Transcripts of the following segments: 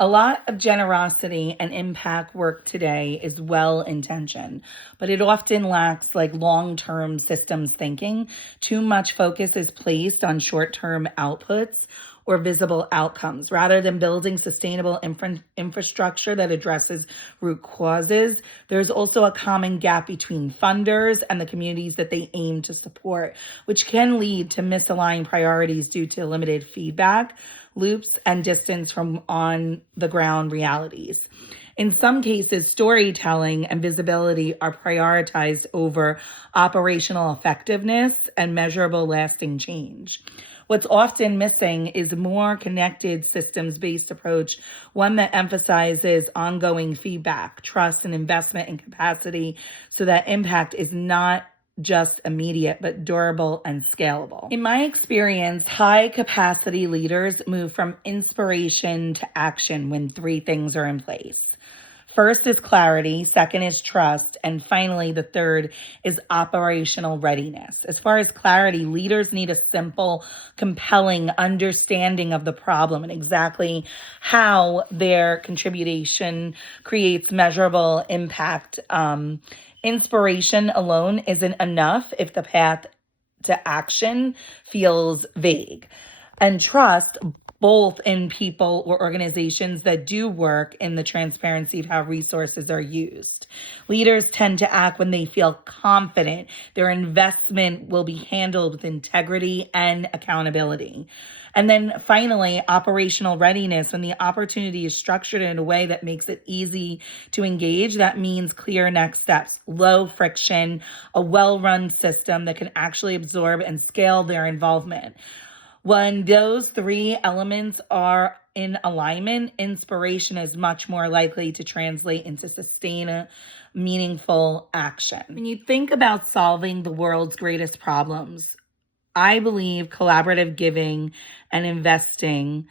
A lot of generosity and impact work today is well intentioned, but it often lacks long term systems thinking. Too much focus is placed on short term outputs or visible outcomes rather than building sustainable infrastructure that addresses root causes. There's also a common gap between funders and the communities that they aim to support, which can lead to misaligned priorities due to limited feedback loops and distance from on the ground realities. In some cases, storytelling and visibility are prioritized over operational effectiveness and measurable lasting change. What's often missing is a more connected systems based approach, one that emphasizes ongoing feedback, trust, and investment in capacity so that impact is not just immediate, but durable and scalable. In my experience, high capacity leaders move from inspiration to action when three things are in place. First is clarity, second is trust, and finally, the third is operational readiness. As far as clarity, leaders need a simple, compelling understanding of the problem and exactly how their contribution creates measurable impact. Inspiration alone isn't enough if the path to action feels vague. And trust, both in people or organizations that do work in the transparency of how resources are used. Leaders tend to act when they feel confident their investment will be handled with integrity and accountability. And then finally, operational readiness. When the opportunity is structured in a way that makes it easy to engage, that means clear next steps, low friction, a well-run system that can actually absorb and scale their involvement. When those three elements are in alignment, inspiration is much more likely to translate into sustained, meaningful action. When you think about solving the world's greatest problems, I believe collaborative giving and investing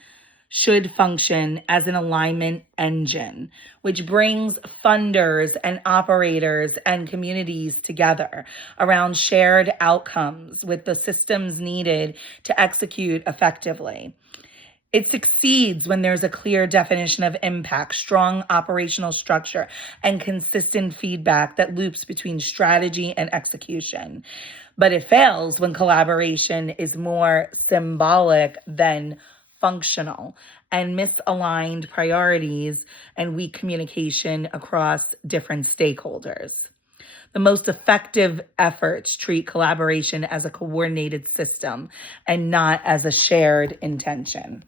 should function as an alignment engine, which brings funders and operators and communities together around shared outcomes with the systems needed to execute effectively. It succeeds when there's a clear definition of impact, strong operational structure, and consistent feedback that loops between strategy and execution. But it fails when collaboration is more symbolic than functional, and misaligned priorities and weak communication across different stakeholders. The most effective efforts treat collaboration as a coordinated system and not as a shared intention.